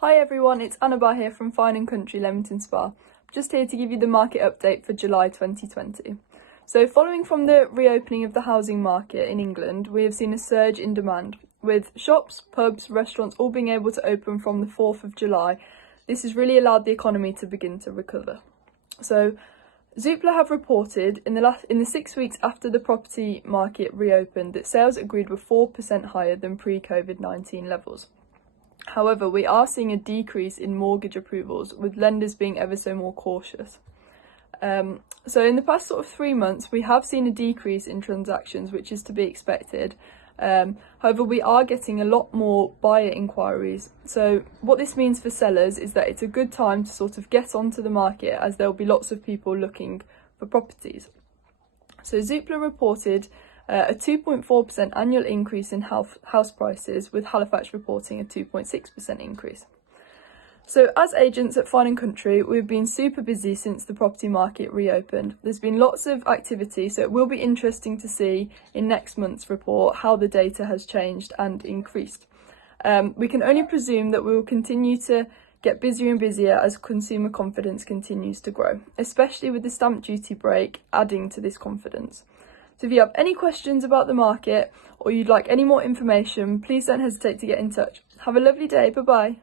Hi everyone, it's Annabelle here from Fine & Country Leamington Spa. I'm just here to give you the market update for July 2020. So following from the reopening of the housing market in England, we have seen a surge in demand, with shops, pubs, restaurants all being able to open from the 4th of July. This has really allowed the economy to begin to recover. So Zoopla have reported in the 6 weeks after the property market reopened that sales agreed were 4% higher than pre-COVID-19 levels. However, we are seeing a decrease in mortgage approvals, with lenders being ever so more cautious. So in the past 3 months, we have seen a decrease in transactions, which is to be expected. However, we are getting a lot more buyer inquiries. So what this means for sellers is that it's a good time to get onto the market, as there will be lots of people looking for properties. So Zoopla reported a 2.4% annual increase in house prices, with Halifax reporting a 2.6% increase. So as agents at Fine & Country, we've been super busy since the property market reopened. There's been lots of activity, so it will be interesting to see in next month's report how the data has changed and increased. We can only presume that we will continue to get busier and busier as consumer confidence continues to grow, especially with the stamp duty break adding to this confidence. So if you have any questions about the market or you'd like any more information, please don't hesitate to get in touch. Have a lovely day. Bye-bye.